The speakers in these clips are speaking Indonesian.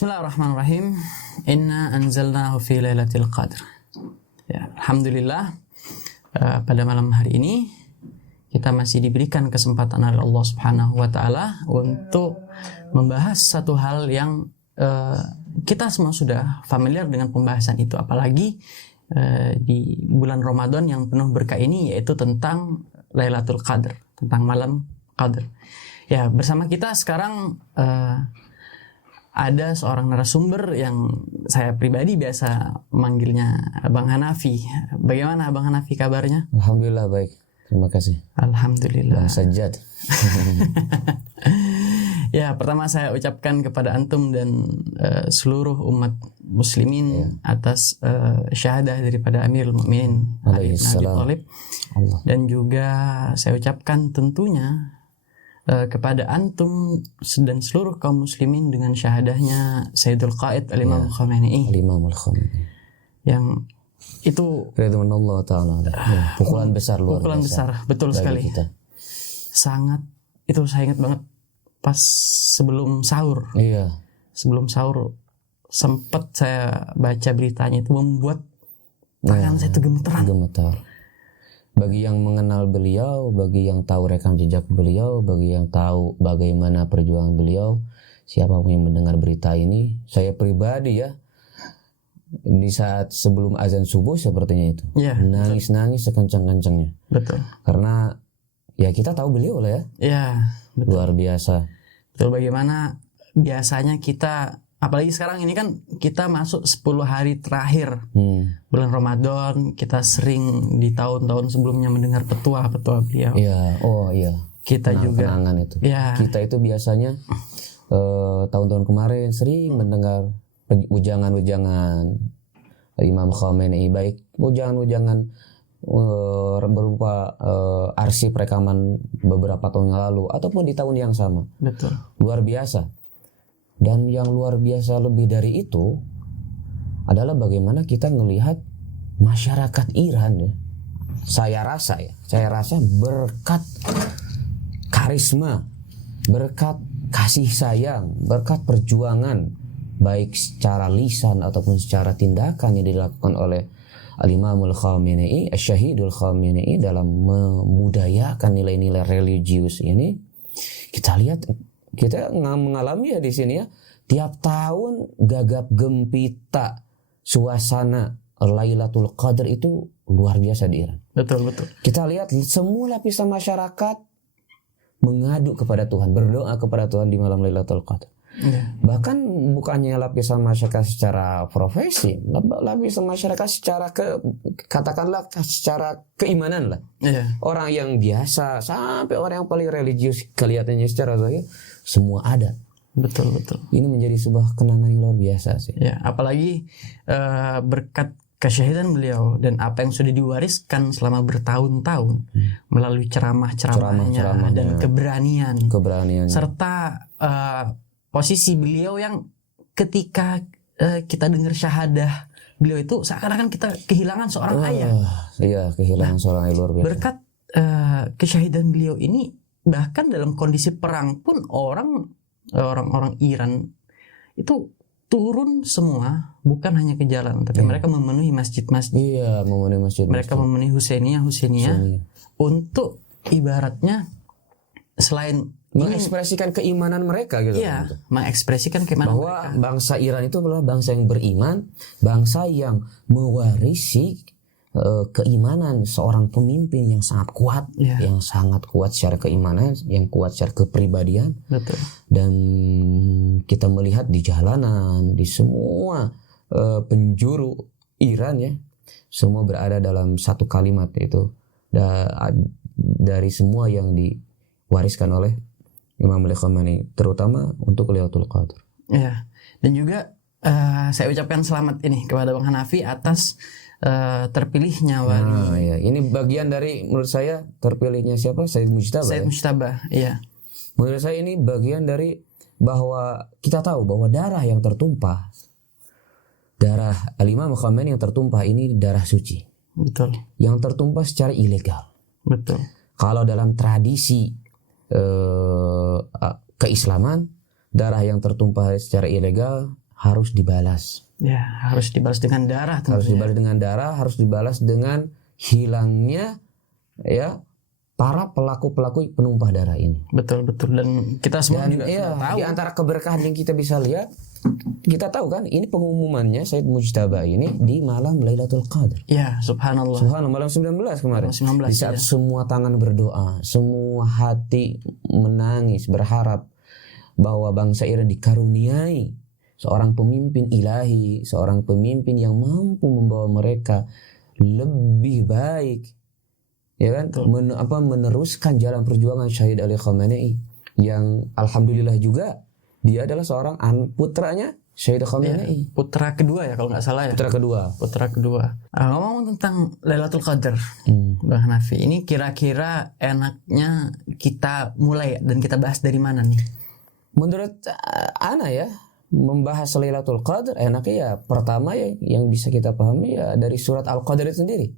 Bismillahirrahmanirrahim. Inna anzalnahu fi lailatul qadr. Ya, alhamdulillah, pada malam hari ini kita masih diberikan kesempatan oleh Allah Subhanahu wa taala untuk membahas satu hal yang kita semua sudah familiar dengan pembahasan itu, apalagi di bulan Ramadan yang penuh berkah ini, yaitu tentang Lailatul Qadr, tentang malam Qadr. Ya, bersama kita sekarang ada seorang narasumber yang saya pribadi biasa memanggilnya Bang Hanafi. Bagaimana Bang Hanafi kabarnya? Alhamdulillah baik, terima kasih. Alhamdulillah. Bang Sajjad. Ya, pertama saya ucapkan kepada antum dan seluruh umat muslimin atas syahadah daripada Amirul Mukminin Ali bin Abi Thalib. Dan juga saya ucapkan tentunya kepada antum dan seluruh kaum muslimin dengan syahadahnya Sayyidul Qaid Al-Imam Khamenei. Al-Imam Al-Khamenei. Yang itu Ridwan Allah Ta'ala. Pukulan besar, luar pukulan besar, betul sekali. Kita. Sangat, itu saya ingat banget pas sebelum sahur. Iya. Sebelum sahur sempat saya baca beritanya, itu membuat tangan saya itu gemeteran. Gemetar. Bagi yang mengenal beliau, bagi yang tahu rekam jejak beliau, bagi yang tahu bagaimana perjuangan beliau, siapapun yang mendengar berita ini, saya pribadi ya, di saat sebelum azan subuh sepertinya itu, nangis-nangis sekencang-kencangnya. Betul. Karena ya kita tahu beliau lah ya. Iya, betul. Luar biasa. Betul, bagaimana biasanya kita, apalagi sekarang ini kan kita masuk 10 hari terakhir bulan Ramadan, kita sering di tahun-tahun sebelumnya mendengar petua-petua beliau. Iya, oh iya. Kita juga kenangan itu. Ya. Kita itu biasanya tahun-tahun kemarin sering mendengar ujangan-ujangan Imam Khamenei, baik ujangan-ujangan berupa arsip rekaman beberapa tahun yang lalu ataupun di tahun yang sama. Betul. Luar biasa. Dan yang luar biasa lebih dari itu adalah bagaimana kita melihat masyarakat Iran ya. Saya rasa berkat karisma, berkat kasih sayang, berkat perjuangan baik secara lisan ataupun secara tindakan yang dilakukan oleh Al-Imamul Khamenei, Asy-Syahidul Khamenei dalam membudayakan nilai-nilai religius ini, kita lihat, kita mengalami ya di sini ya, tiap tahun gagap gempita suasana Lailatul Qadar itu luar biasa di Iran. Betul. Kita lihat semua lapisan masyarakat mengadu kepada Tuhan, berdoa kepada Tuhan di malam Lailatul Qadar. Ya. Bahkan bukannya lapisan masyarakat secara profesi, lapisan masyarakat secara katakanlah secara keimanan lah. Ya. Orang yang biasa sampai orang yang paling religius kelihatannya secara zahir semua ada. Betul. Ini menjadi sebuah kenangan yang luar biasa sih. Ya, apalagi berkat kesyahidan beliau dan apa yang sudah diwariskan selama bertahun-tahun melalui ceramah-ceramahnya dan keberanian serta posisi beliau yang ketika kita dengar syahadah beliau itu seakan-akan kita kehilangan seorang ayah. Iya, kehilangan seorang ayah luar biasa. Berkat kesyahidan beliau ini, bahkan dalam kondisi perang pun orang-orang Iran itu turun semua, bukan hanya ke jalan, tapi mereka memenuhi masjid-masjid. Iya, memenuhi masjid. Mereka memenuhi Husainiyah untuk ibaratnya selain mengekspresikan keimanan mereka gitu. Iya, mengekspresikan keimanan bahwa mereka. Bangsa Iran itu adalah bangsa yang beriman, bangsa yang mewarisi keimanan seorang pemimpin yang sangat kuat, yang sangat kuat secara keimanan, yang kuat secara kepribadian. Betul. Dan kita melihat di jalanan, di semua penjuru Iran ya, semua berada dalam satu kalimat, yaitu dari semua yang diwariskan oleh Imam Khamenei, terutama untuk Lailatul Qadar. Ya, dan juga saya ucapkan selamat ini kepada Bang Hanafi atas terpilihnya wali. Ya. Ini bagian dari, menurut saya, terpilihnya siapa? Sayyid Mujtaba. Sayyid Mujtaba, iya. Menurut saya ini bagian dari bahwa kita tahu bahwa darah yang tertumpah, darah Al-Imam Khamenei yang tertumpah ini darah suci. Betul. Yang tertumpah secara ilegal. Betul. Kalau dalam tradisi keislaman, darah yang tertumpah secara ilegal harus dibalas. Ya, harus dibalas dengan darah tentunya. Harus dibalas dengan darah, harus dibalas dengan hilangnya ya para pelaku-pelaku penumpah darah ini. Betul dan kita semua Dan juga iya, sudah tahu. di antara keberkahan yang kita bisa lihat, kita tahu kan ini pengumumannya Said Mujtaba ini di malam Lailatul Qadar. Ya, subhanallah. Subhanallah, malam 19 kemarin. Malam 19, di saat ya. semua tangan berdoa, semua hati menangis berharap bahwa bangsa Iran dikaruniai seorang pemimpin ilahi, seorang pemimpin yang mampu membawa mereka lebih baik, ya kan? Meneruskan jalan perjuangan Syahid Ali Khamenei yang alhamdulillah juga dia adalah seorang putranya Syahid Khamenei. Ya, putra kedua ya kalau nggak salah ya. Putra kedua. Ngomong tentang Lailatul Qadar, Bang Hanafi, ini kira-kira enaknya kita mulai dan kita bahas dari mana nih? Menurut ana ya, membahas Lailatul Qadar enaknya ya pertama ya yang bisa kita pahami ya dari surat Al-Qadar itu sendiri.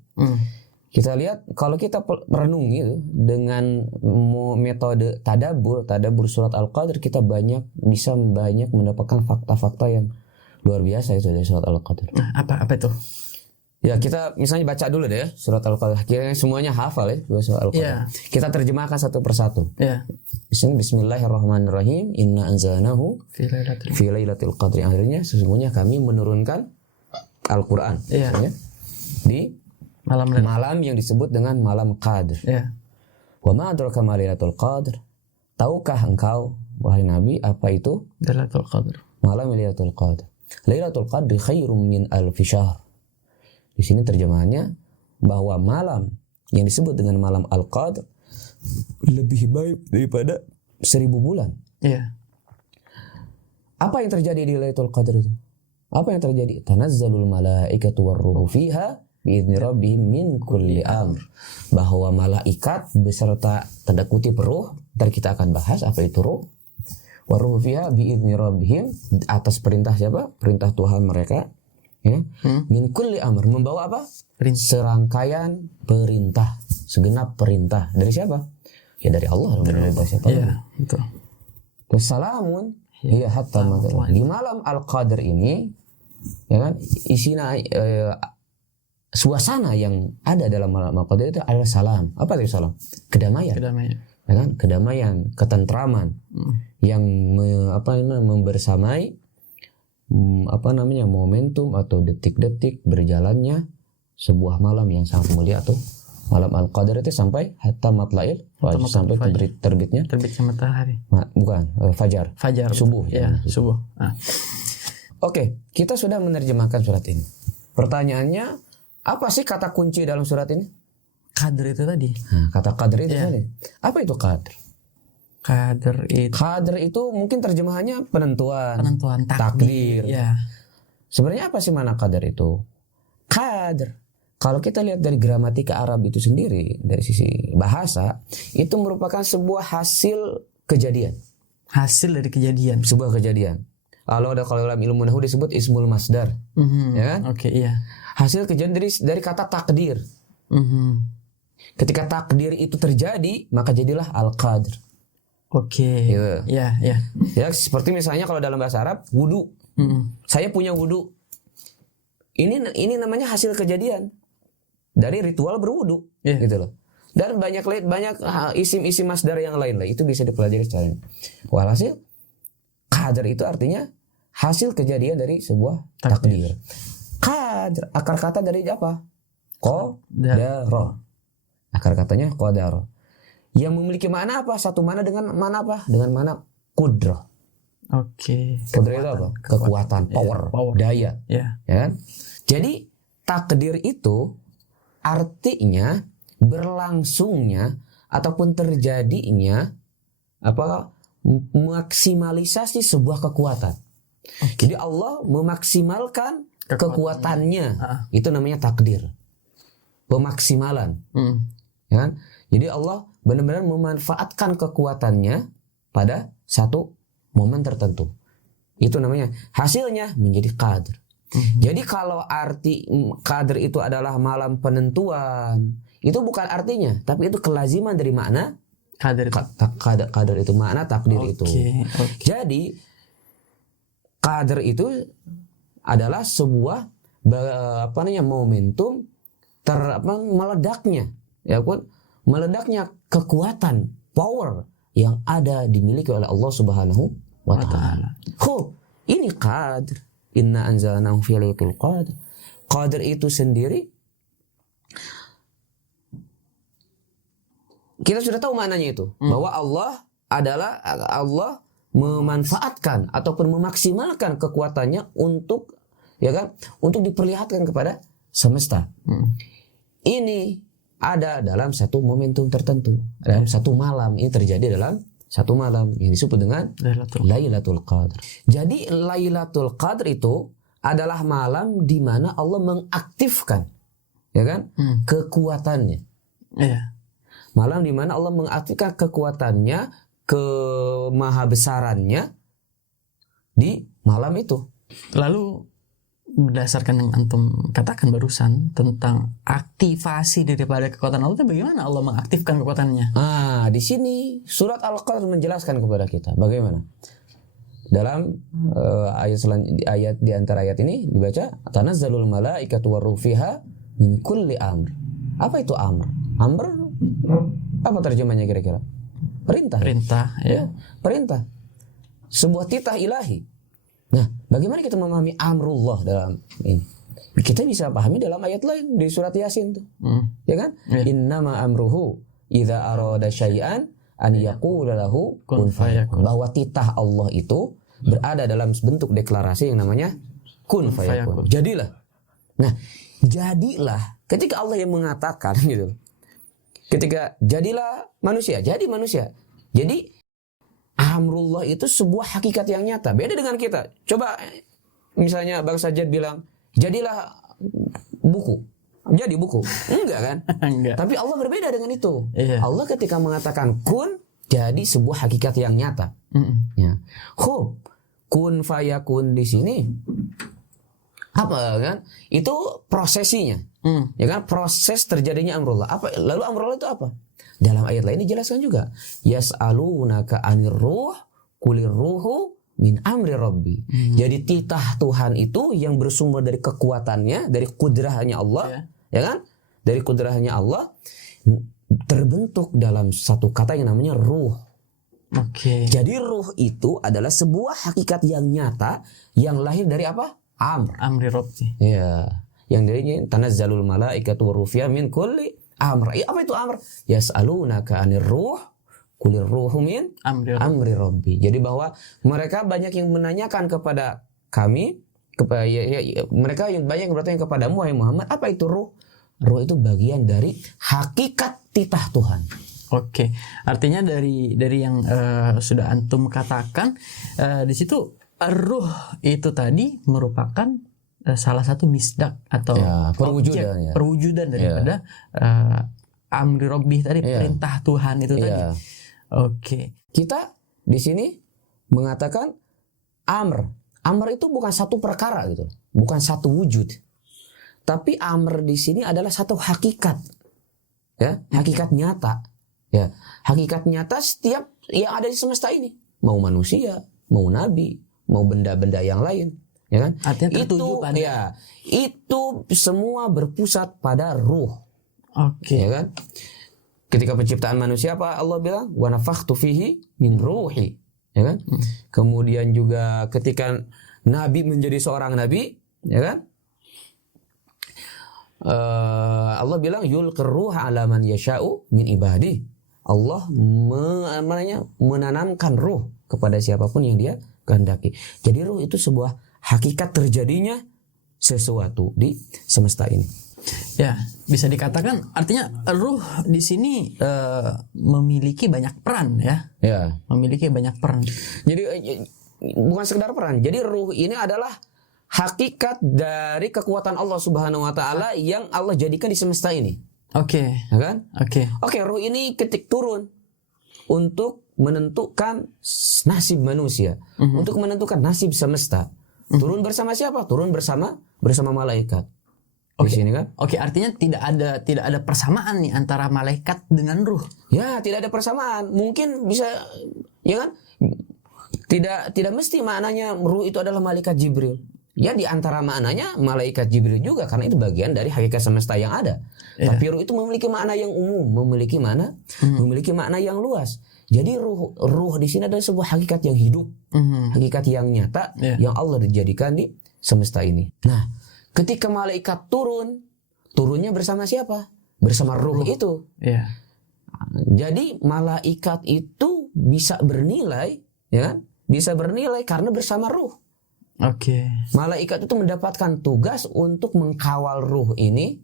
Kita lihat kalau kita merenungi itu dengan metode tadabbur surat Al-Qadar, kita bisa banyak mendapatkan fakta-fakta yang luar biasa itu dari surat Al-Qadar. Nah, apa itu? Ya, kita misalnya baca dulu deh ya surat Al-Qadar. Kira semuanya hafal ya surat Al-Qadar. Kita terjemahkan satu persatu. Bismillahirrahmanirrahim. Inna anzalnahu fi lailatul qadri. Akhirnya sesungguhnya kami menurunkan Al-Qur'an di malam yang disebut dengan malam Qadr. Wa ma adraka ma lailatul qadr. Tahukah engkau wahai Nabi apa itu Lailatul Qadr? Malam Lailatul Qadr. Lailatul Qadri khairum min alfi syahr. Di sini terjemahannya bahwa malam yang disebut dengan malam Al-Qadr lebih baik daripada 1000 bulan. Apa yang terjadi di Lailatul Qadr itu? Apa yang terjadi? Tanazzalul malaikatu warruhu fiha biizni rabbihim min kulli amr. Bahwa malaikat beserta tanda kutip ruh, ntar kita akan bahas apa itu ruh. Warruhu fiha biizni rabbihim, atas perintah siapa? Perintah Tuhan mereka. Ya. Min kulli amr, membawa apa? Serangkaian perintah, segenap perintah. Dari siapa? Ya dari Allah. Dari siapa? Betul. Wassalamun ya hatta matsala. Di malam Al-Qadar ini ya kan isinya suasana yang ada dalam malam Al-Qadar itu adalah salam. Apa itu salam? Kedamaian. Ya kan? Kedamaian, ketentraman yang membersamai momentum atau detik-detik berjalannya sebuah malam yang sangat mulia atau malam Al-Qadar itu sampai hatta matlail fajr, sampai terbitnya matahari. Fajar. Subuh. Subuh. Oke, kita sudah menerjemahkan surat ini. Pertanyaannya, apa sih kata kunci dalam surat ini? Qadr itu tadi. Kata qadr itu tadi. Apa itu qadr? Qadr itu mungkin terjemahannya penentuan takdir. Sebenarnya apa sih makna qadar itu? Qadr, kalau kita lihat dari gramatika Arab itu sendiri, dari sisi bahasa, itu merupakan sebuah hasil kejadian. Sebuah kejadian. Kalau dalam ilmu nahwu disebut ismul masdar. Ya kan? Hasil kejadian dari kata takdir. Ketika takdir itu terjadi, maka jadilah al-qadr. Ya, seperti misalnya kalau dalam bahasa Arab, wudu. Saya punya wudu. Ini namanya hasil kejadian dari ritual berwudu, gitu loh. Dan banyak isim-isim masdar yang lain lah, itu bisa dipelajari secara ini. Walhasil qadar itu artinya hasil kejadian dari sebuah takdir. Qadar akar kata dari apa? Qadara. Akar katanya qadara. Yang memiliki makna apa? Satu makna dengan makna apa? Dengan makna qudrah. Qudrah itu apa? Kekuatan, power. Daya. Ya kan? Jadi takdir itu artinya berlangsungnya ataupun terjadinya maksimalisasi sebuah kekuatan. Jadi Allah memaksimalkan kekuatannya. Itu namanya takdir. Pemaksimalan. Ya kan? Jadi Allah benar-benar memanfaatkan kekuatannya pada satu momen tertentu. Itu namanya hasilnya menjadi qadr. Jadi kalau arti qadr itu adalah malam penentuan, itu bukan artinya, tapi itu kelaziman dari makna qadr itu makna takdir itu. Jadi qadar itu adalah sebuah momentum meledaknya, ya kan? Meledaknya kekuatan, power yang ada dimiliki oleh Allah Subhanahu wa taala. Ini qadar. Inna anzalnahu fi lailatul qadar. Qadar itu sendiri kita sudah tahu maknanya itu, bahwa Allah memanfaatkan ataupun memaksimalkan kekuatannya untuk, ya kan, untuk diperlihatkan kepada semesta. Ini ada dalam satu momentum tertentu, dalam satu malam. Ini terjadi dalam satu malam yang disebut dengan Lailatul Qadar. Jadi Lailatul Qadar itu adalah malam di mana Allah mengaktifkan, ya kan, kekuatannya. Iya. Malam di mana Allah mengaktifkan kekuatannya, kemahabesarannya di malam itu. Lalu berdasarkan yang antum katakan barusan tentang aktivasi daripada kekuatan Allah, itu bagaimana Allah mengaktifkan kekuatannya? Di sini surat Al-Qadr menjelaskan kepada kita bagaimana. Dalam ayat di antara ayat ini dibaca, tanazzalul malaikatu waruh fiha min kulli amr. Apa itu amr? Amr apa terjemahnya kira-kira? Perintah. Perintah, ya. Perintah. Sebuah titah ilahi. Nah, bagaimana kita memahami amrullah dalam ini? Kita bisa pahami dalam ayat lain di surat Yasin tuh. Ya kan? Innama amruhu idza arada syai'an an yaqula lahu kun fayakun. Bahwa titah Allah itu berada dalam bentuk deklarasi yang namanya kun fayakun. Jadilah. Nah, jadilah ketika Allah yang mengatakan gitu. Ketika jadilah manusia, jadi manusia. Jadi amrullah itu sebuah hakikat yang nyata. Beda dengan kita. Coba misalnya Bang Sajjad bilang, jadilah buku. Jadi buku. Enggak kan? Enggak. Tapi Allah berbeda dengan itu. Iya. Allah ketika mengatakan kun, jadi sebuah hakikat yang nyata. Ya. Kun fayakun di sini apa kan? Itu prosesinya. Ya kan? Proses terjadinya amrullah. Lalu amrullah itu apa? Dalam ayat lain dijelaskan juga. Yas'alunaka 'anir ruh qulir ruhu min amri rabbi. Jadi titah Tuhan itu yang bersumber dari kekuatannya, dari kudrahnya Allah, ya kan? Dari kudrahnya Allah terbentuk dalam satu kata yang namanya ruh. Jadi ruh itu adalah sebuah hakikat yang nyata yang lahir dari apa? Amri rabbi. Ya, yang darinya tanazzalul malaikatu waruh fiha min kulli amr. Apa itu amr? Yas'alunaka 'anir ruh qulir ruhu min amri rabbi. Jadi bahwa mereka banyak yang menanyakan kepada kami, mereka yang banyak yang bertanya kepadamu wahai Muhammad, apa itu ruh? Ruh itu bagian dari hakikat titah Tuhan. Artinya dari yang sudah antum katakan, di situ ruh itu tadi merupakan salah satu misdak atau perwujudan daripada amri rabbih tadi, perintah Tuhan itu tadi. Kita di sini mengatakan amr itu bukan satu perkara gitu, bukan satu wujud. Tapi amr di sini adalah satu hakikat. Ya, hakikat nyata. Ya, hakikat nyata setiap yang ada di semesta ini, mau manusia, mau nabi, mau benda-benda yang lain. Ya kan? Artinya itu semua berpusat pada ruh. Ya kan? Ketika penciptaan manusia apa Allah bilang? Wa nafakhtu fihi min ruhi. Ya kan? Kemudian juga ketika nabi menjadi seorang nabi, ya kan? Allah bilang yulqir ruha ala man yasha'u min ibadi. Allah menanamkan ruh kepada siapapun yang dia kehendaki. Jadi ruh itu sebuah hakikat terjadinya sesuatu di semesta ini. Ya, bisa dikatakan artinya ruh di sini memiliki banyak peran ya. Memiliki banyak peran. Jadi bukan sekedar peran. Jadi ruh ini adalah hakikat dari kekuatan Allah Subhanahu wa taala yang Allah jadikan di semesta ini. Ya kan? Ruh ini ketik turun untuk menentukan nasib manusia, untuk menentukan nasib semesta. Turun bersama siapa? Turun bersama malaikat. Di sini kan? Artinya tidak ada persamaan nih antara malaikat dengan ruh. Ya, tidak ada persamaan. Mungkin bisa, ya kan? Tidak mesti maknanya ruh itu adalah malaikat Jibril. Ya di antara maknanya malaikat Jibril juga karena itu bagian dari hakikat semesta yang ada. Tapi ruh itu memiliki makna yang umum, memiliki makna yang luas. Jadi ruh di sini adalah sebuah hakikat yang hidup, hakikat yang nyata yang Allah dijadikan di semesta ini. Nah, ketika malaikat turunnya bersama siapa? Bersama ruh itu. Jadi malaikat itu bisa bernilai, ya kan? Bisa bernilai karena bersama ruh. Malaikat itu mendapatkan tugas untuk mengkawal ruh ini,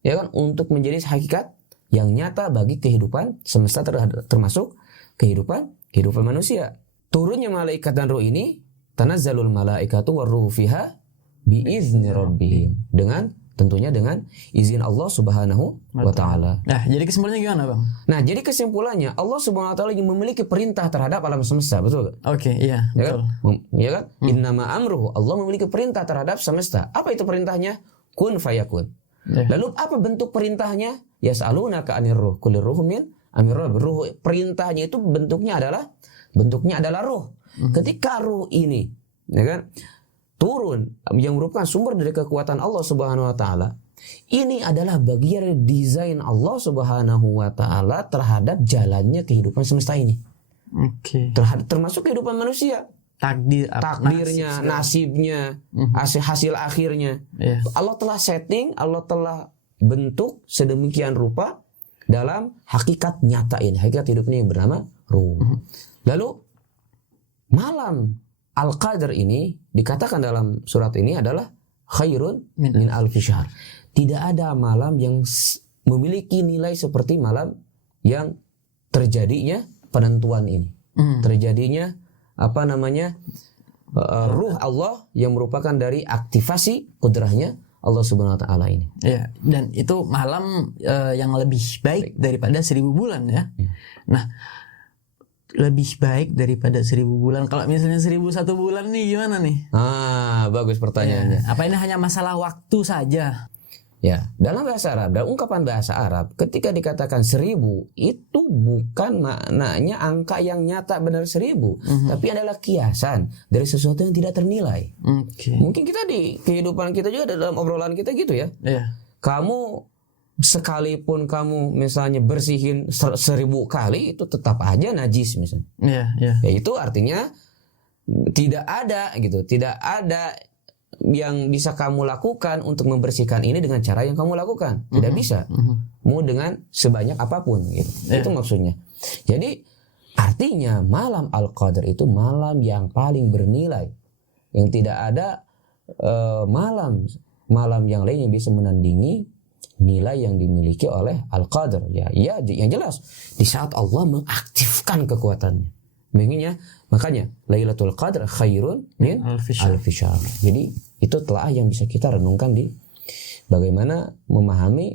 ya kan, untuk menjadi hakikat yang nyata bagi kehidupan semesta termasuk kehidupan manusia. Turunnya malaikat dan ruh ini, tanazzalul malaikatu warruhu fiha biizni rabbihim, tentunya dengan izin Allah Subhanahu wa taala. Nah, jadi kesimpulannya gimana, Bang? Nah, jadi kesimpulannya Allah Subhanahu wa taala yang memiliki perintah terhadap alam semesta, betul? Iya, betul. Ya kan? Innama amruhu, Allah memiliki perintah terhadap semesta. Apa itu perintahnya? Kun fayakun. Lalu apa bentuk perintahnya? Yas'alunaka 'anir ruh, qul ruhu min amri rabb. Ruh, perintahnya itu bentuknya adalah ruh. Ketika ruh ini, ya kan, turun yang merupakan sumber dari kekuatan Allah Subhanahu wa taala. Ini adalah bagian desain Allah Subhanahu wa taala terhadap jalannya kehidupan semesta ini. Termasuk kehidupan manusia. Takdirnya, nasibnya, hasil akhirnya. Allah telah setting, Allah telah bentuk sedemikian rupa dalam hakikat nyata ini, hakikat hidup ini yang bernama ruh. Lalu malam Al-Qadr ini dikatakan dalam surat ini adalah khairun min alfi syahr. Tidak ada malam yang memiliki nilai seperti malam yang terjadinya penentuan ini. Terjadinya ruh Allah yang merupakan dari aktivasi kudrahnya Allah Subhanahu wa taala ini. Dan itu malam yang lebih baik daripada 1000 bulan ya. Nah, lebih baik daripada 1000 bulan. Kalau misalnya 1001 bulan nih gimana nih? Bagus pertanyaannya. Apa ini hanya masalah waktu saja? Ya, dalam bahasa Arab, dalam ungkapan bahasa Arab, ketika dikatakan 1000 itu bukan maknanya angka yang nyata benar 1000, tapi adalah kiasan dari sesuatu yang tidak ternilai. Mungkin kita di kehidupan kita juga dalam obrolan kita gitu ya. Kamu sekalipun kamu misalnya bersihin 1000 kali itu tetap aja najis misalnya. Ya itu artinya tidak ada yang bisa kamu lakukan untuk membersihkan ini dengan cara yang kamu lakukan. Tidak bisa. Mau dengan sebanyak apapun gitu. Itu maksudnya. Jadi artinya malam Al-Qadr itu malam yang paling bernilai. Yang tidak ada malam yang lain yang bisa menandingi nilai yang dimiliki oleh Al-Qadr. Ya, yang jelas di saat Allah mengaktifkan kekuatannya. Makanya Lailatul Qadr khairun min alfi syahr. Jadi itu telah yang bisa kita renungkan di bagaimana memahami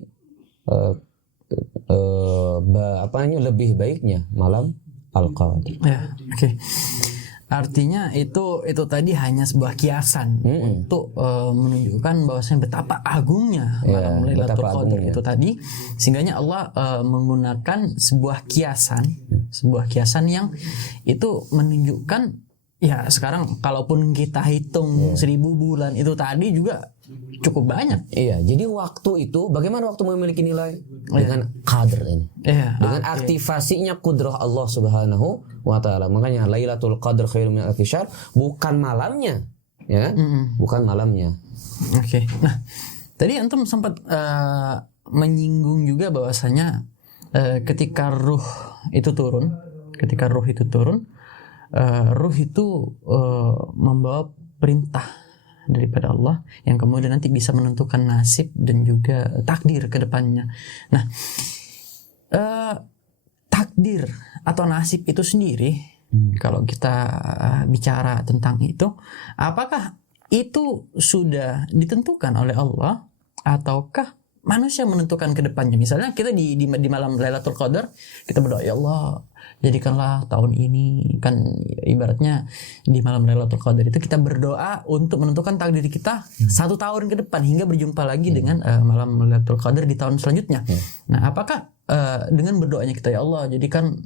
lebih baiknya malam Al-Qadr. Artinya itu tadi hanya sebuah kiasan untuk menunjukkan bahwasanya betapa agungnya malam Lailatul Qadar itu tadi, sehingganya Allah menggunakan sebuah kiasan yang itu menunjukkan ya sekarang kalaupun kita hitung 1000 bulan itu tadi juga cukup banyak. Jadi waktu itu bagaimana waktu memiliki nilai dengan qadr ini. Dengan aktivasinya kudrah Allah Subhanahu wa taala. Makanya Lailatul Qadr khairun min alfi syahr, bukan malamnya, ya. Bukan malamnya. Nah, tadi antum sempat menyinggung juga bahwasanya ketika ruh itu turun, ruh itu membawa perintah daripada Allah yang kemudian nanti bisa menentukan nasib dan juga takdir ke depannya. Nah, takdir atau nasib itu sendiri, kalau kita bicara tentang itu, apakah itu sudah ditentukan oleh Allah ataukah manusia menentukan ke depannya? Misalnya kita di malam Lailatul Qadar kita berdoa, ya Allah jadikanlah tahun ini, kan ibaratnya di malam Lailatul Qadar itu kita berdoa untuk menentukan takdir kita 1 tahun ke depan hingga berjumpa lagi dengan malam Lailatul Qadar di tahun selanjutnya. Nah, apakah dengan berdoanya kita, ya Allah, jadikan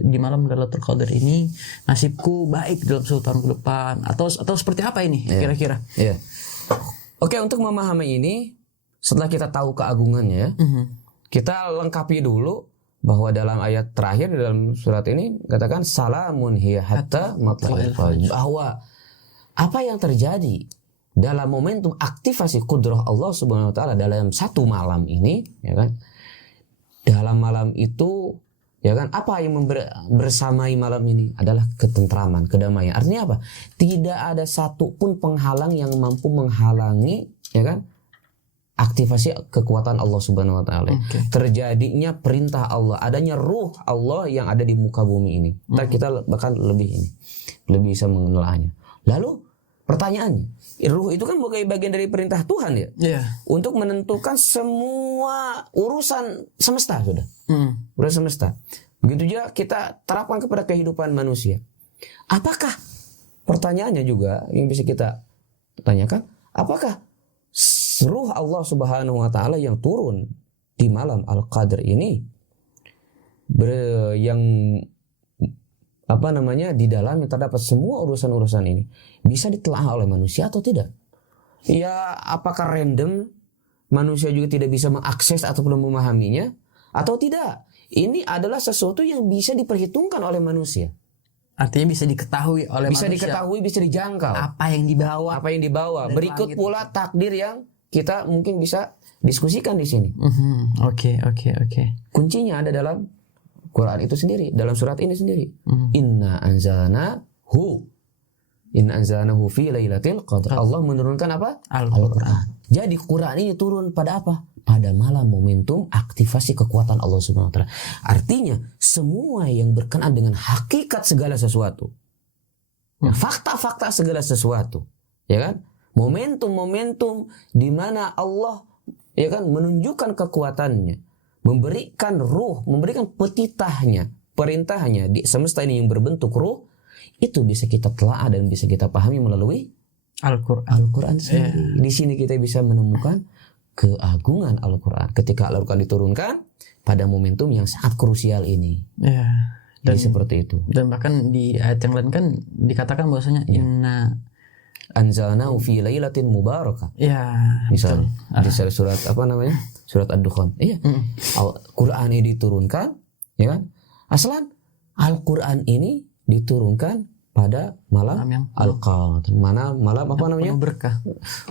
di malam Lailatul Qadar ini nasibku baik dalam 1 tahun ke depan, atau seperti apa ini kira-kira? Iya. Oke, untuk memahami ini, setelah kita tahu keagungannya, kita lengkapi dulu bahwa dalam ayat terakhir dalam surat ini katakan salamun hiya hatta matla'il fajr, bahwa apa yang terjadi dalam momentum aktivasi kudrah Allah Subhanahu wa taala dalam satu malam ini, ya kan? Dalam malam itu, ya kan, apa yang bersamai malam ini adalah ketentraman, kedamaian. Artinya apa? Tidak ada satupun penghalang yang mampu menghalangi, ya kan, aktivasi kekuatan Allah Subhanahu wa taala. Terjadinya perintah Allah, adanya ruh Allah yang ada di muka bumi ini. Kita bahkan lebih bisa mengenalnya. Lalu pertanyaannya, ruh itu kan bukan bagian dari perintah Tuhan ya, untuk menentukan semua urusan semesta sudah, urusan semesta. Begitu juga kita terapkan kepada kehidupan manusia. Apakah, pertanyaannya juga yang bisa kita tanyakan, apakah ruh Allah Subhanahu wa taala yang turun di malam Al-Qadr ini yang di dalamnya terdapat semua urusan-urusan ini bisa ditelaah oleh manusia atau tidak? Ya, apakah random, manusia juga tidak bisa mengakses ataupun memahaminya atau tidak? Ini adalah sesuatu yang bisa diperhitungkan oleh manusia. Artinya bisa diketahui oleh bisa manusia. Diketahui, bisa dijangkau. Apa yang dibawa? Berikut pula takdir yang kita mungkin bisa diskusikan di sini. Oke. Kuncinya ada dalam Quran itu sendiri, dalam surat ini sendiri. Inna anzalnahu fi lailatul qadr. Allah menurunkan apa? Al-Quran. Jadi Quran ini turun pada apa? Pada malam momentum aktivasi kekuatan Allah Subhanahu wa taala. Artinya semua yang berkenaan dengan hakikat segala sesuatu, fakta-fakta segala sesuatu, ya kan? Momentum-momentum di mana Allah, ya kan, menunjukkan kekuatannya, memberikan ruh, memberikan petitahnya, perintahnya di semesta ini yang berbentuk ruh, itu bisa kita telah dan bisa kita pahami melalui Al-Quran sendiri. Di sini kita bisa menemukan keagungan Al-Quran ketika Al-Quran diturunkan pada momentum yang sangat krusial ini. Jadi seperti itu. Dan bahkan di ayat yang lain kan dikatakan bahwasanya inna anzalnahu fi lailatin mubarakah. Misal di surat surat Ad-Dukhan. Al-Quran ini diturunkan, ya kan? Aslan Al-Quran ini diturunkan pada malam Al-Qadr. Malam penuh berkah.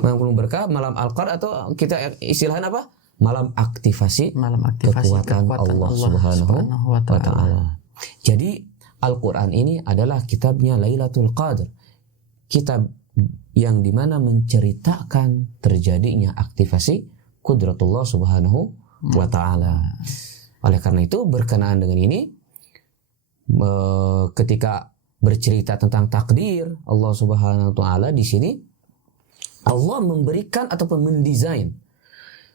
Malam penuh berkah, malam Al-Qadr, atau kita istilahnya apa? Malam aktivasi kekuatan Allah Subhanahu wa taala. Jadi Al-Quran ini adalah kitabnya Lailatul Qadr. Kitab yang dimana menceritakan terjadinya aktivasi kudratullah Subhanahu wa ta'ala. Oleh karena itu, berkenaan dengan ini, ketika bercerita tentang takdir Allah Subhanahu wa ta'ala, di sini Allah memberikan ataupun mendesain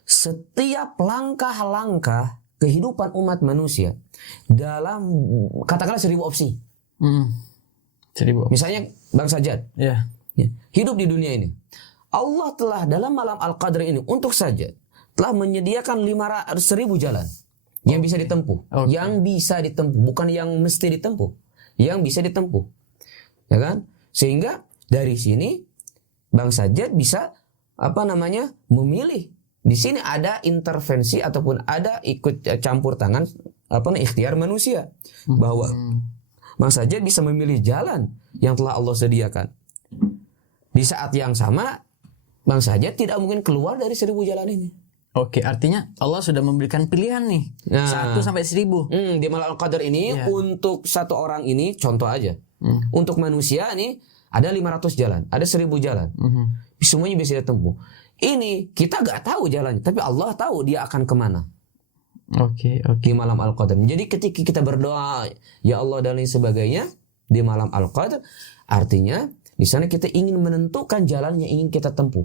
setiap langkah-langkah kehidupan umat manusia dalam katakanlah 1000 opsi. 1000 opsi. Misalnya Bang Sajad, hidup di dunia ini, Allah telah dalam malam Al-Qadr ini untuk saja telah menyediakan 1000 jalan yang bisa ditempuh, yang bisa ditempuh, bukan yang mesti ditempuh, yang bisa ditempuh, ya kan? Sehingga dari sini Bang Sajad bisa memilih. Di sini ada intervensi ataupun ada ikut campur tangan ikhtiar manusia, bahwa Bang Sajad bisa memilih jalan yang telah Allah sediakan. Di saat yang sama Bang Sajad tidak mungkin keluar dari 1000 jalan ini. Artinya Allah sudah memberikan pilihan nih, 1 sampai 1000. Di malam Al-Qadr ini untuk satu orang ini, contoh aja, untuk manusia ini ada 500 jalan, ada 1000 jalan, semuanya bisa ditempuh. Ini kita gak tahu jalannya, tapi Allah tahu dia akan kemana. Di malam Al-Qadr. Jadi ketika kita berdoa, ya Allah dan lain sebagainya, di malam Al-Qadr, artinya di sana kita ingin menentukan jalan yang ingin kita tempuh.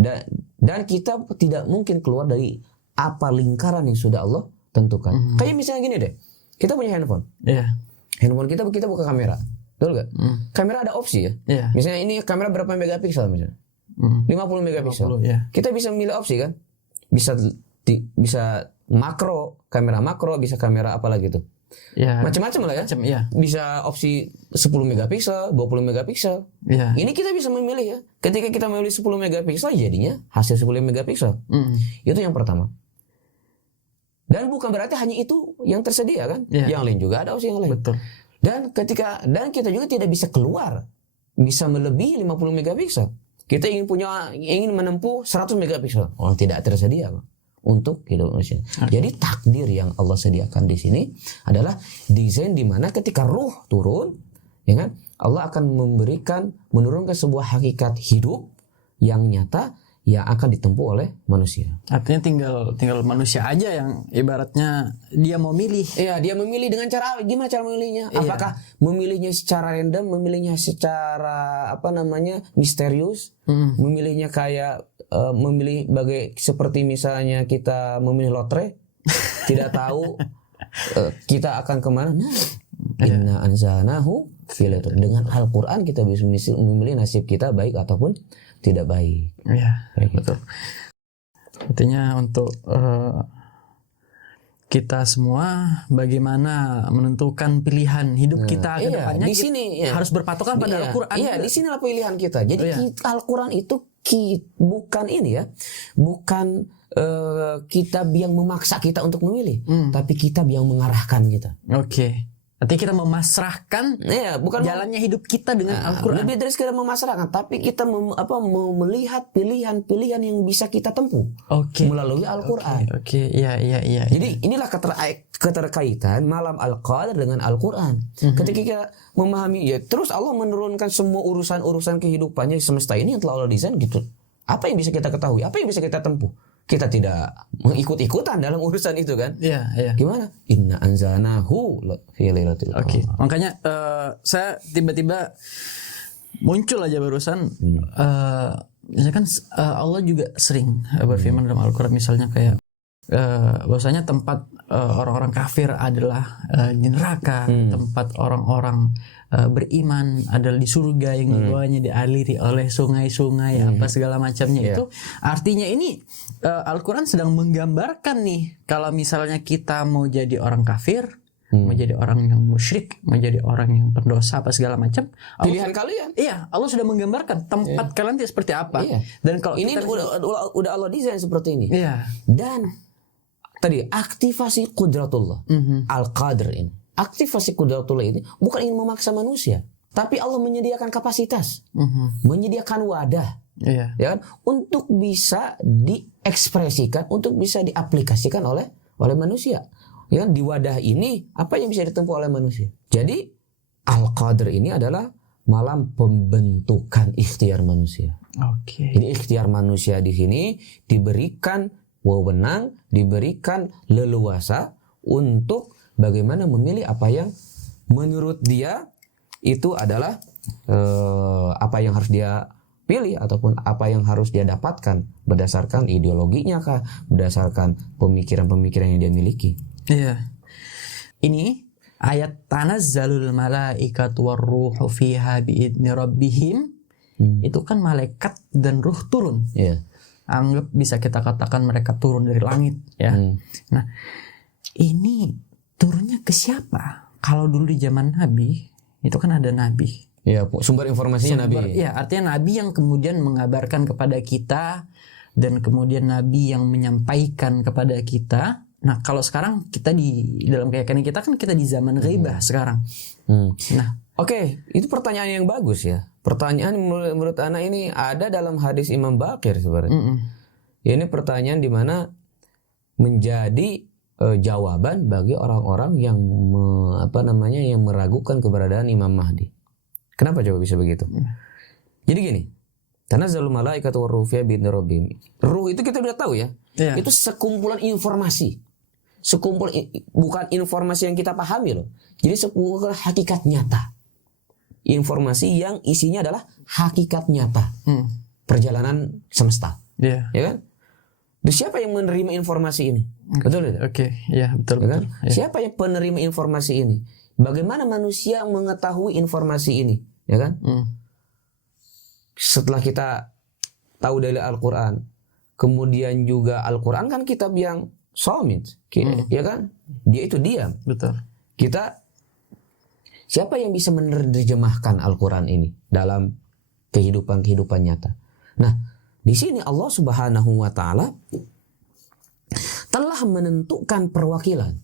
Dan kita tidak mungkin keluar dari apa lingkaran yang sudah Allah tentukan. Kayak misalnya gini deh, kita punya handphone. Handphone kita buka kamera, betul gak? Kamera ada opsi ya. Misalnya ini kamera berapa megapiksel misalnya, 50 megapiksel. Kita bisa memilih opsi kan, bisa kamera makro, bisa kamera apa lagi tuh? Ya. Macam-macam lah ya. Ya. Bisa opsi 10 megapiksel, 20 megapiksel. Ya. Ini kita bisa memilih ya. Ketika kita memilih 10 megapiksel, jadinya hasil 10 megapiksel. Itu yang pertama. Dan bukan berarti hanya itu yang tersedia kan? Ya. Yang lain juga ada opsi yang lain. Betul. Dan kita juga tidak bisa keluar, bisa melebihi 50 megapiksel. Kita ingin menempuh 100 megapiksel. Oh, tidak tersedia Pak, untuk hidup manusia. Jadi takdir yang Allah sediakan di sini adalah desain di mana ketika ruh turun, ya kan? Allah akan menurunkan sebuah hakikat hidup yang nyata yang akan ditempuh oleh manusia. Artinya tinggal manusia aja yang ibaratnya dia mau milih. Iya, dia memilih dengan gimana cara memilihnya? Iya. Apakah memilihnya secara random, memilihnya secara misterius, memilihnya kayak memilih seperti misalnya kita memilih lotre, tidak tahu kita akan kemana. Nah, inna anzalnahu fi lailatul. Dengan Al-Qur'an kita bisa memilih nasib kita baik ataupun tidak baik. Iya, betul. Artinya untuk kita semua bagaimana menentukan pilihan hidup kita ke depannya, di sini harus berpatokan pada Al-Qur'an. Iya, di sinilah pilihan kita. Jadi Al-Qur'an itu bukan ini ya, bukan kitab yang memaksa kita untuk memilih, tapi kitab yang mengarahkan kita. Oke. Artinya kita memasrahkan bukan jalannya hidup kita dengan Al-Qur'an. Lebih dari sekedar memasrahkan, tapi kita melihat pilihan-pilihan yang bisa kita tempuh melalui Al-Qur'an. Iya. Jadi inilah keterkaitan malam Al-Qadar dengan Al-Qur'an. Ketika kita memahami, terus Allah menurunkan semua urusan-urusan kehidupannya semesta ini yang telah Allah desain gitu. Apa yang bisa kita ketahui? Apa yang bisa kita tempuh? Kita tidak mengikut-ikutan dalam urusan itu kan? Iya. Gimana? Inna anzalnahu fi lailatul qadar. Makanya saya tiba-tiba muncul aja barusan. Misalkan Allah juga sering berfirman dalam Al-Quran, misalnya kayak bahwasanya tempat orang-orang kafir adalah di neraka, tempat orang-orang beriman adalah di surga yang di bawahnya dialiri oleh sungai-sungai apa segala macamnya. Itu artinya ini Al-Quran sedang menggambarkan nih, kalau misalnya kita mau jadi orang kafir, mau jadi orang yang musyrik, mau jadi orang yang pendosa apa segala macam, pilihan kalian. Iya, Allah sudah menggambarkan tempat kalian itu seperti apa. Dan kalau ini udah Allah desain seperti ini. Iya. Dan tadi aktivasi kudratullah, Al-Qadr ini. Aktivasi kudratullah ini bukan ingin memaksa manusia, tapi Allah menyediakan kapasitas, menyediakan wadah, ya kan, untuk bisa diekspresikan, untuk bisa diaplikasikan oleh manusia. Ya kan, di wadah ini apa yang bisa ditempuh oleh manusia. Jadi Al-Qadr ini adalah malam pembentukan ikhtiar manusia. Jadi ikhtiar manusia di sini diberikan wewenang, diberikan leluasa untuk bagaimana memilih apa yang menurut dia itu adalah apa yang harus dia pilih ataupun apa yang harus dia dapatkan berdasarkan ideologinya kah, berdasarkan pemikiran-pemikiran yang dia miliki. Iya. Ini ayat tanazzalul malaikatu warruhu fiha biidni rabbihim. Itu kan malaikat dan ruh turun. Anggap bisa kita katakan mereka turun dari langit ya. Nah, ini turunnya ke siapa? Kalau dulu di zaman Nabi, itu kan ada Nabi. Ya, sumber informasinya Nabi. Ya, artinya Nabi yang kemudian mengabarkan kepada kita, dan kemudian Nabi yang menyampaikan kepada kita. Nah, kalau sekarang kita di dalam keyakinan kita kan kita di zaman ghaibah sekarang. Nah, itu pertanyaan yang bagus ya. Pertanyaan menurut anak ini ada dalam hadis Imam Baqir sebenarnya. Ini pertanyaan di mana menjadi jawaban bagi orang-orang yang yang meragukan keberadaan Imam Mahdi. Kenapa coba bisa begitu? Jadi gini, tanazzalul malaikatu warruhu fiha biidni rabbihim. Ruh itu kita udah tahu ya. Itu sekumpulan informasi. Bukan informasi yang kita pahami loh. Jadi sekumpulan hakikat nyata. Informasi yang isinya adalah hakikat nyata. Perjalanan semesta. Ya kan? Dan siapa yang menerima informasi ini? Betul tidak? Betul. Ya kan? Siapa yang penerima informasi ini? Bagaimana manusia mengetahui informasi ini? Ya kan? Setelah kita tahu dari Al-Quran, kemudian juga Al-Quran kan kitab yang somit, ya kan? Dia itu diam. Betul. Siapa yang bisa menerjemahkan Al-Quran ini dalam kehidupan nyata? Nah, di sini Allah Subhanahu wa Ta'ala telah menentukan perwakilan,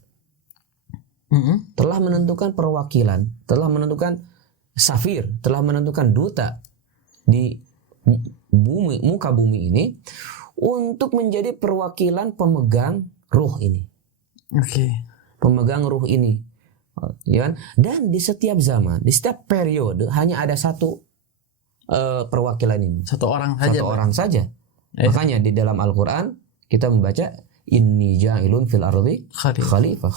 telah menentukan safir, telah menentukan duta di muka bumi ini untuk menjadi perwakilan pemegang ruh ini. Pemegang ruh ini, ya kan? Dan di setiap zaman, di setiap periode hanya ada satu perwakilan ini. Satu orang saja. Makanya di dalam Al-Quran kita membaca inni ja'ilun fil ardi khalifah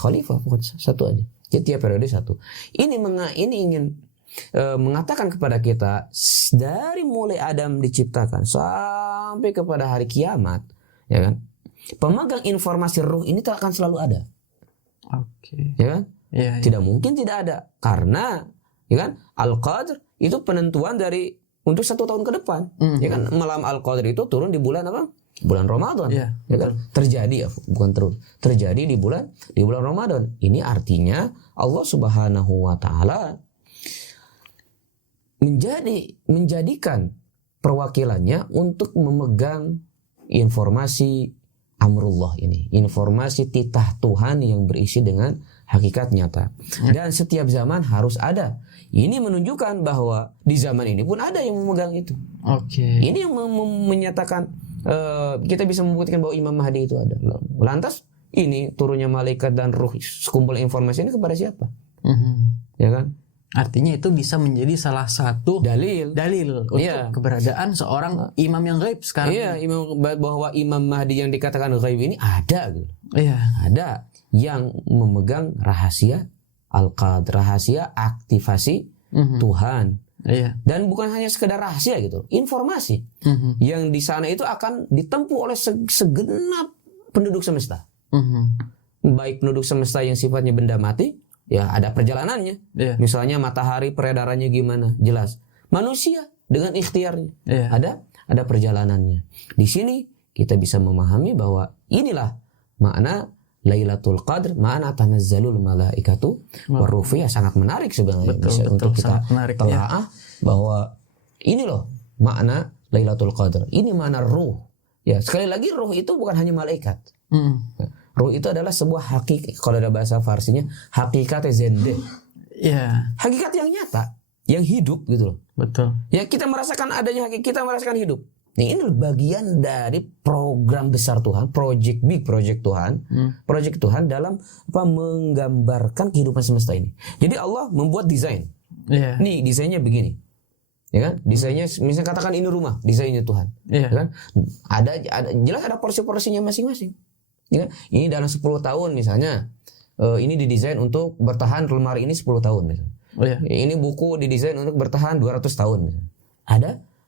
satu aja. Jadi tiap periode satu. Ini ingin mengatakan kepada kita dari mulai Adam diciptakan sampai kepada hari kiamat, ya kan? Pemegang informasi ruh ini tak akan selalu ada. Ya kan? Tidak mungkin tidak ada, karena ya kan Al-Qadr itu penentuan dari untuk 1 tahun ke depan. Ya kan, malam Al-Qadr itu turun di bulan apa? Bulan Ramadan. Ya kan? Terjadi di bulan Ramadan. Ini artinya Allah Subhanahu wa Ta'ala menjadikan perwakilannya untuk memegang informasi amrullah ini, informasi titah Tuhan yang berisi dengan hakikat nyata. Dan setiap zaman harus ada. Ini menunjukkan bahwa di zaman ini pun ada yang memegang itu. Ini yang menyatakan kita bisa membuktikan bahwa Imam Mahdi itu ada. Lantas ini turunnya malaikat dan ruh sekumpul informasi ini kepada siapa? Ya kan? Artinya itu bisa menjadi salah satu dalil untuk keberadaan seorang imam yang gaib sekarang. Bahwa Imam Mahdi yang dikatakan gaib ini ada gitu. Ada yang memegang rahasia Al-Qadr, rahasia aktivasi Tuhan. Dan bukan hanya sekedar rahasia gitu, informasi yang di sana itu akan ditempuh oleh segenap penduduk semesta. Baik penduduk semesta yang sifatnya benda mati, ya ada perjalanannya. Misalnya matahari peredarannya gimana, jelas. Manusia dengan ikhtiarnya, ada perjalanannya. Di sini kita bisa memahami bahwa inilah makna Lailatul Qadr, ma'ana tanazzalul malaikatu waruh, sangat menarik sebenarnya. Untuk kita telaah bahwa ini loh makna Lailatul Qadr. Ini makna ruh. Ya, sekali lagi ruh itu bukan hanya malaikat. Ruh itu adalah sebuah hakikat, kalau ada bahasa Farsinya hakikat zende. Hakikat yang nyata, yang hidup gitu loh. Betul. Ya, kita merasakan adanya hakikat, kita merasakan hidup. Ini bagian dari program besar Tuhan, project Tuhan, project Tuhan dalam menggambarkan kehidupan semesta ini. Jadi Allah membuat desain. Nih desainnya begini, ya kan? Desainnya, misalnya katakan ini rumah, desainnya Tuhan, ya kan? Ada jelas ada porsi-porsinya masing-masing. Ya kan? Ini dalam 10 tahun misalnya, ini didesain untuk bertahan lemari ini 10 tahun misalnya. Ini buku didesain untuk bertahan 200 tahun misalnya.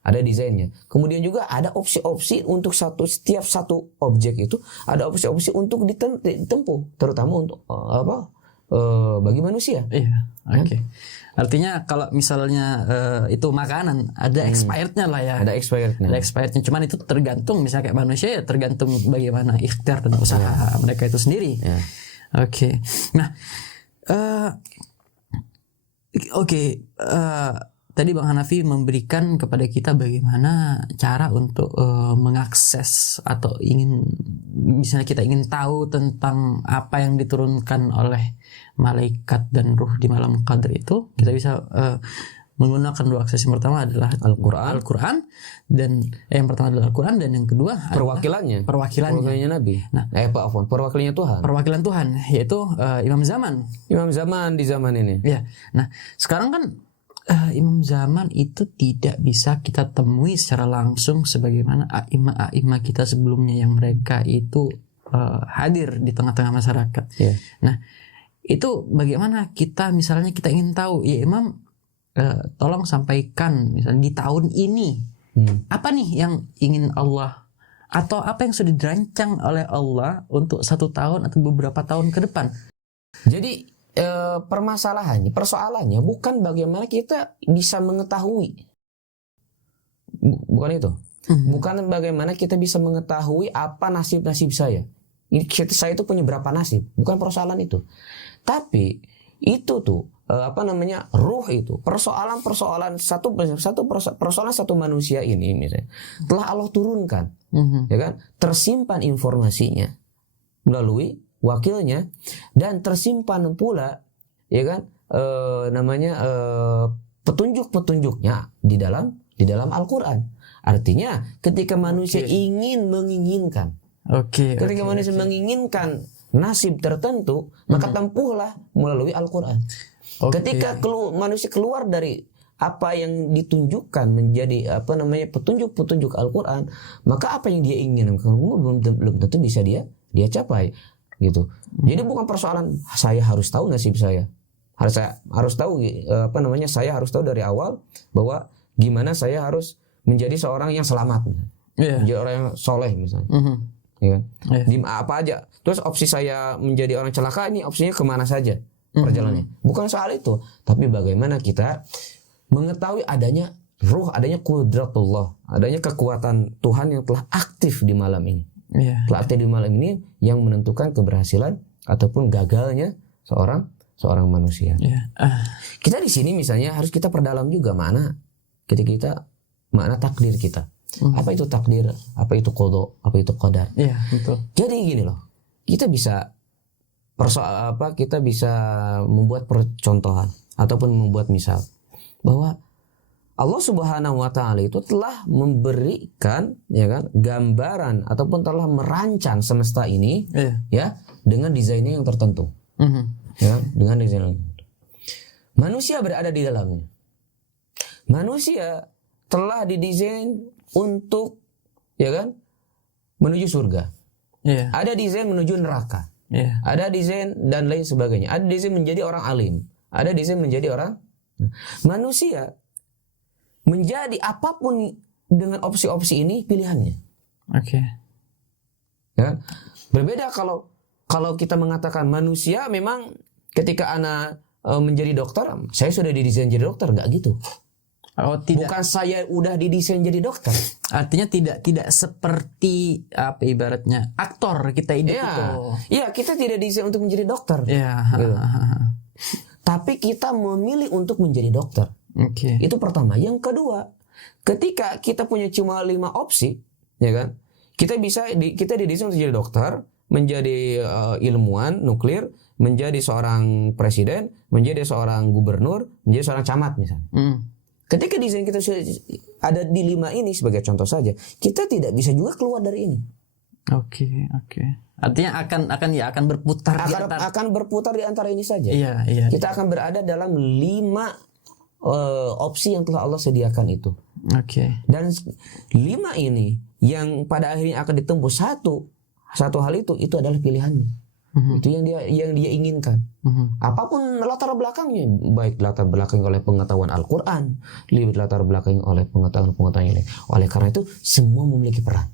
Ada desainnya. Kemudian juga ada opsi-opsi untuk setiap satu objek itu ada opsi-opsi untuk ditempuh, terutama untuk bagi manusia. Artinya kalau misalnya itu makanan ada expirednya lah ya. Ada expirednya. Cuman itu tergantung, misalnya kayak manusia ya tergantung bagaimana ikhtiar dan usaha mereka itu sendiri. Nah, tadi Bang Hanafi memberikan kepada kita bagaimana cara untuk mengakses atau misalnya kita ingin tahu tentang apa yang diturunkan oleh malaikat dan ruh di malam Qadr itu, kita bisa menggunakan 2 akses. Yang pertama adalah Al-Quran dan yang pertama adalah Al-Quran, dan yang kedua perwakilannya Nabi. Nah, perwakilan Tuhan yaitu Imam Zaman di zaman ini. Nah, sekarang kan Imam Zaman itu tidak bisa kita temui secara langsung sebagaimana a'imah kita sebelumnya yang mereka itu hadir di tengah-tengah masyarakat. Nah, itu bagaimana kita ingin tahu, ya Imam, tolong sampaikan misalnya di tahun ini apa nih yang ingin Allah, atau apa yang sudah dirancang oleh Allah untuk 1 tahun atau beberapa tahun ke depan. Jadi persoalannya bukan bagaimana kita bisa mengetahui, bukan itu. Bukan bagaimana kita bisa mengetahui apa nasib saya. saya itu punya berapa nasib, bukan persoalan itu. Tapi itu tuh ruh itu persoalan satu manusia ini misalnya telah Allah turunkan, ya kan, tersimpan informasinya melalui wakilnya dan tersimpan pula, ya kan, petunjuk-petunjuknya di dalam Al-Qur'an. Artinya ketika manusia menginginkan menginginkan nasib tertentu, maka tempuhlah melalui Al-Qur'an. Ketika manusia keluar dari apa yang ditunjukkan menjadi petunjuk-petunjuk Al-Qur'an, maka apa yang dia inginkan belum tentu bisa dia capai gitu. Jadi bukan persoalan saya harus tahu nasib saya. Harus tahu saya harus tahu dari awal bahwa gimana saya harus menjadi seorang yang selamat, menjadi orang yang soleh misalnya, ya kan? Di apa aja. Terus opsi saya menjadi orang celaka ini opsinya kemana saja perjalanannya. Bukan soal itu, tapi bagaimana kita mengetahui adanya ruh, adanya kudratullah, adanya kekuatan Tuhan yang telah aktif di malam ini, telah aktif di malam ini yang menentukan keberhasilan ataupun gagalnya seorang manusia. Kita di sini misalnya harus kita perdalam juga makna takdir kita. Apa itu takdir? Apa itu qada? Apa itu qadar? Iya, betul. Jadi gini loh. Kita bisa membuat percontohan ataupun membuat misal bahwa Allah Subhanahu wa taala itu telah memberikan, ya kan, gambaran ataupun telah merancang semesta ini, ya, dengan desainnya yang tertentu. Ya, dengan desain yang tertentu. Manusia berada di dalamnya. Manusia telah didesain untuk, ya kan, menuju surga. Ada desain menuju neraka. Ada desain dan lain sebagainya. Ada desain menjadi orang alim. Ada desain menjadi orang. Manusia menjadi apapun dengan opsi-opsi ini pilihannya. Ya, berbeda kalau kita mengatakan manusia memang ketika anak menjadi dokter, saya sudah didesain jadi dokter, nggak gitu. Tidak. Bukan saya udah didesain jadi dokter. Artinya tidak seperti apa ibaratnya aktor kita hidup itu. Iya, kita tidak didesain untuk menjadi dokter. Gitu. Tapi kita memilih untuk menjadi dokter. Itu pertama. Yang kedua, ketika kita punya cuma 5 opsi, ya kan? Kita didesain untuk jadi dokter, menjadi ilmuwan nuklir, menjadi seorang presiden, menjadi seorang gubernur, menjadi seorang camat misalnya. Ketika desain kita sudah ada di 5 ini sebagai contoh saja, kita tidak bisa juga keluar dari ini. Artinya akan berputar akan berputar di antara ini saja. Kita akan berada dalam 5 opsi yang telah Allah sediakan itu. Dan 5 ini yang pada akhirnya akan ditembus satu hal itu adalah pilihannya. Itu yang dia inginkan. Apapun latar belakangnya, baik latar belakang oleh pengetahuan Al-Qur'an, latar belakang oleh pengetahuan yang lain. Oleh karena itu semua memiliki peran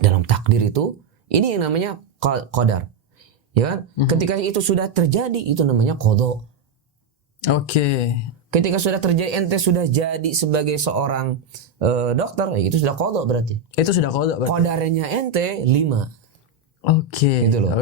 dalam takdir itu. Ini yang namanya qadar, ya kan? Ketika itu sudah terjadi, itu namanya qada. Ketika sudah terjadi, ente sudah jadi sebagai seorang dokter, itu sudah qada berarti. Itu sudah qada berarti. Qadarnya ente 5. Gitu loh.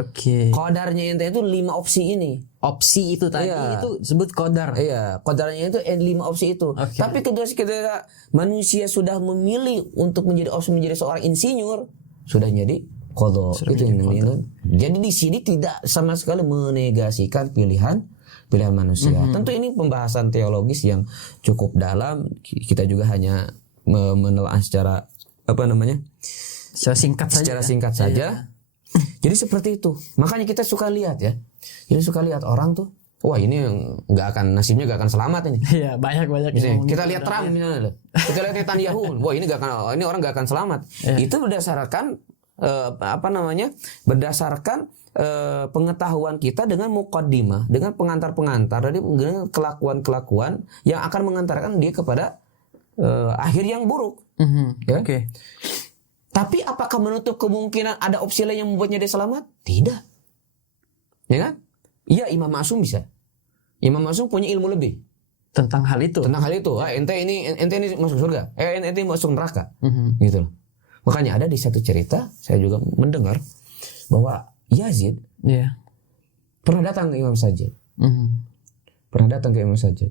Qadarnya ente itu 5 opsi ini. Opsi itu tadi itu disebut qadar. Qadarnya itu 5 opsi itu. Tapi ketika manusia sudah memilih untuk menjadi seorang insinyur, sudah jadi qada. Itu yang namanya. Jadi di sini tidak sama sekali menegasikan pilihan manusia. Tentu ini pembahasan teologis yang cukup dalam. Kita juga hanya menelaah secara secara singkat saja. Jadi seperti itu. Makanya kita suka lihat ya. Jadi suka lihat orang tuh, wah ini nasibnya nggak akan selamat ini. Iya, banyak. Kita lihat Trump misalnya. Kita lihat Netanyahu, wah ini orang nggak akan selamat. Itu berdasarkan berdasarkan pengetahuan kita dengan muqaddimah, dengan pengantar-pengantar, dengan kelakuan-kelakuan yang akan mengantarkan dia kepada akhir yang buruk. Tapi apakah menutup kemungkinan ada opsi lain yang membuatnya dia selamat? Tidak. Ya kan? Iya, Imam Ma'sum bisa. Imam Ma'sum punya ilmu lebih tentang hal itu. Ente ini masuk surga. Ente masuk neraka. Gitu loh. Makanya ada di satu cerita, saya juga mendengar bahwa Yazid Iya. pernah datang ke Imam Sajjad. Mhm. Pernah datang ke Imam Sajjad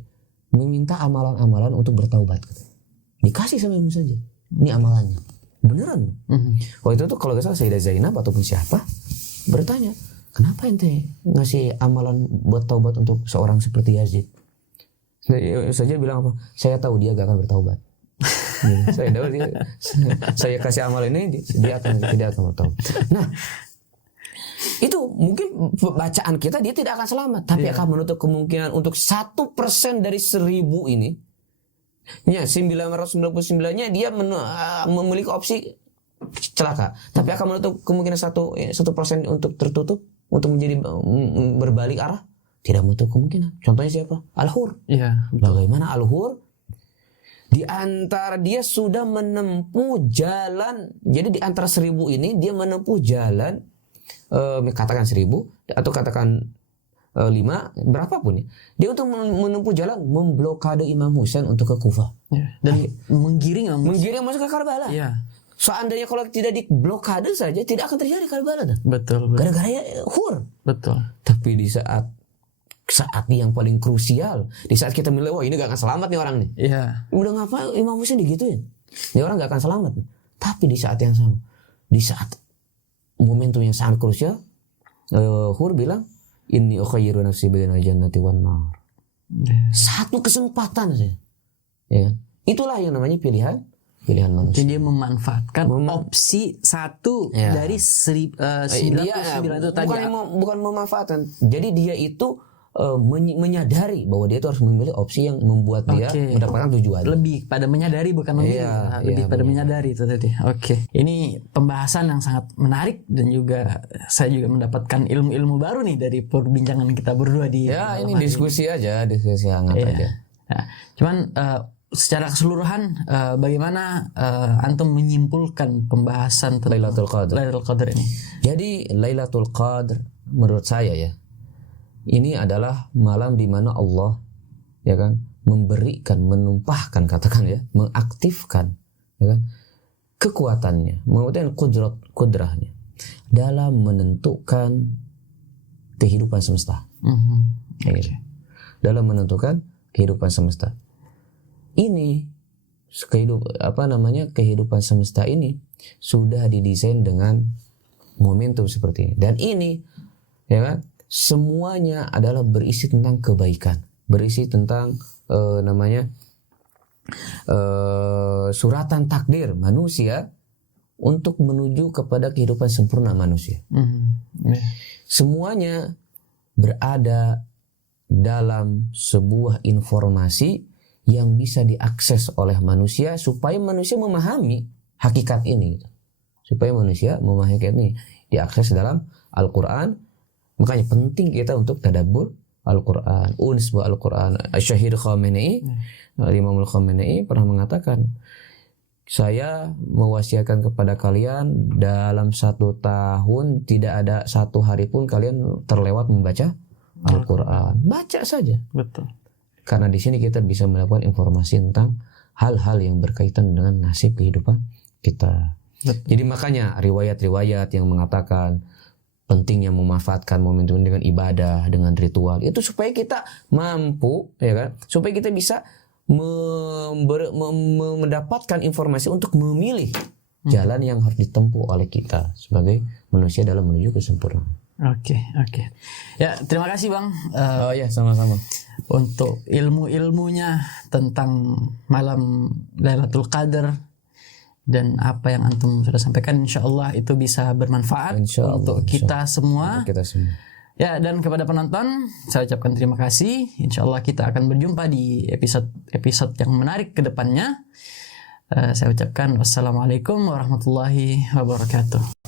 meminta amalan-amalan untuk bertaubat. Dikasih sama Imam Sajjad. Ini amalannya. Beneran. Waktu itu tuh kalau gak salah Sayyidah Zainab ataupun siapa bertanya, kenapa ente ngasih amalan buat taubat untuk seorang seperti Yazid? Saja bilang apa? Saya tahu dia gak akan bertaubat. Saya tahu dia, saya kasih amal ini dia tidak akan bertaubat. Nah, itu mungkin bacaan kita dia tidak akan selamat, tapi akan menutup kemungkinan untuk 1% dari 1000 ini. Ya, 999-nya dia memiliki opsi celaka, tapi akan menutup kemungkinan 1% untuk tertutup, untuk menjadi berbalik arah. Tidak menutup kemungkinan. Contohnya siapa? Al-Hur. Iya. Bagaimana Al-Hur? Di antara dia sudah menempuh jalan. Jadi di antara 1000 ini dia menempuh jalan, katakan 1000 atau katakan 5, berapapun ya. Dia untuk menempuh jalan memblokade Imam Husain untuk ke Kufah. Ya. Dan menggiring masuk ke Karbala. Iya. Seandainya kalau tidak diblokade saja tidak akan terjadi Karbala. Betul. Gara-gara ya Hur. Betul. Tapi di saat yang paling krusial, di saat kita menilai, wah ini gak akan selamat nih orang nih. Iya. Udah ngapa Imam Husain digituin? Ini orang gak akan selamat nih. Tapi di saat yang sama, di saat momentum yang sangat krusial, Hur bilang, inni ukhayyiru nafsi bainal jannati wan nar. Satu kesempatan saja. Ya kan? Itulah yang namanya pilihan manusia. Jadi dia memanfaatkan opsi satu dari 99 itu tadi. Bukan memanfaatkan. Jadi dia itu menyadari bahwa dia itu harus memilih opsi yang membuat dia mendapatkan tujuan. Lebih pada menyadari bukan memilih. Lebih pada menyadari itu tadi. Oke. Ini pembahasan yang sangat menarik dan juga saya juga mendapatkan ilmu-ilmu baru nih dari perbincangan kita berdua di. Ya ini diskusi hangat aja. Nah, cuman secara keseluruhan bagaimana antum menyimpulkan pembahasan tentang Lailatul Qadar ini? Jadi Lailatul Qadar menurut saya ya, ini adalah malam di mana Allah ya kan memberikan, menumpahkan, katakan ya, mengaktifkan ya kan kekuatannya, menguatkan kudrahnya dalam menentukan kehidupan semesta. Gitu. Dalam menentukan kehidupan semesta. Ini kehidupan semesta ini sudah didesain dengan momentum seperti ini. Dan ini ya kan semuanya adalah berisi tentang kebaikan, berisi tentang suratan takdir manusia untuk menuju kepada kehidupan sempurna manusia. Semuanya berada dalam sebuah informasi yang bisa diakses oleh manusia supaya manusia memahami hakikat ini, gitu. Supaya manusia memahami hakikat ini diakses dalam Al-Quran. Makanya penting kita untuk tadabbur Al-Quran, unsba Al-Quran. Syahid Khamenei, Imam Khamenei pernah mengatakan, saya mewasiatkan kepada kalian dalam 1 tahun tidak ada 1 hari pun kalian terlewat membaca Al-Quran. Baca saja. Betul. Karena di sini kita bisa mendapatkan informasi tentang hal-hal yang berkaitan dengan nasib kehidupan kita. Betul. Jadi makanya riwayat-riwayat yang mengatakan pentingnya memanfaatkan momentum dengan ibadah, dengan ritual, itu supaya kita mampu, ya kan? Supaya kita bisa mendapatkan informasi untuk memilih jalan yang harus ditempuh oleh kita sebagai manusia dalam menuju kesempurnaan. Oke. Ya, terima kasih Bang. Sama-sama. Untuk ilmu-ilmunya tentang malam Lailatul Qadar dan apa yang antum sudah sampaikan, insyaallah itu bisa bermanfaat untuk kita semua. Ya, dan kepada penonton saya ucapkan terima kasih. Insyaallah kita akan berjumpa di episode yang menarik ke depannya. Saya ucapkan wassalamualaikum warahmatullahi wabarakatuh.